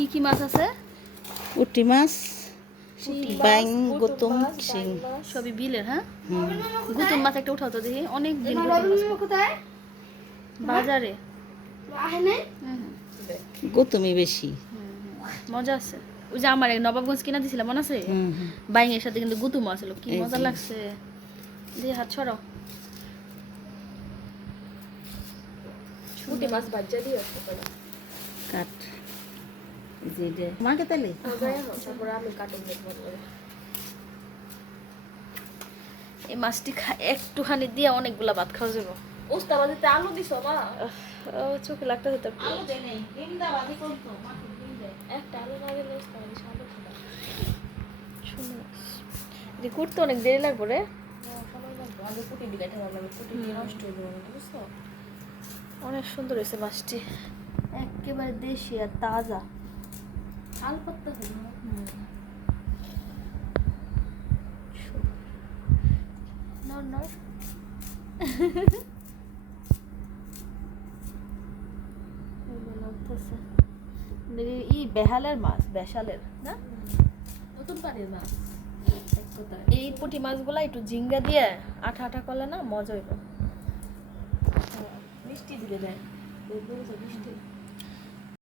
কি কি মাছ আছে? পুঁটি মাছ পুঁটি। বাইং গুতুম শিং। সবই বিলের হ্যাঁ? গুতুম মাছ একটা উঠাও তো দেখি অনেক দিন কোথায়? বাজারে। গুতুমি বেশি। মজা আছে। ওই যে আমার এক নবাবগঞ্জ কিনা দিছিলাম মনে আছে? হুম, হুম। বাইঙের সাথে কিন্তু গুতুম আছিল কি মজা লাগছে। দিয়ে হাত ছড়াও। পুঁটি মাছ বাজ্জা দিয়ে কাট। যে এটা তাহলে এই মাছটি খা একটুখানি দিয়ে অনেকগুলা ভাত খাওয়া যাব। উস্তা মাঝে আলু দিছ মা। ও চোখে লাগতে হতো আলু দে নেই ডিমটা বাদি করতো একটা আলু না দিলে উস্তা আমি সাদা যে করতে অনেক দেরি লাগবে রে। হয়ে অনেক সুন্দর হয়েছে মাছটি। একেবারে দেশি আর তাজা। আলু নর ই বেহালের মাছ বেশালের না নতুন পানির মাছ এই পুঁটি মাছগুলা একটু ঝিঙ্গা দিয়ে আঠা আঠা করলে না মজা হইব মিষ্টি দিলে দেয় মিষ্টি